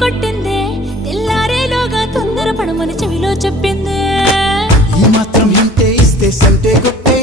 కొట్టిందే తెల్లారేలోగా తొందర పడమని చెవిలో చెప్పిందే ఈ మాత్రం హింటే ఇస్తే సంటే కొట్టే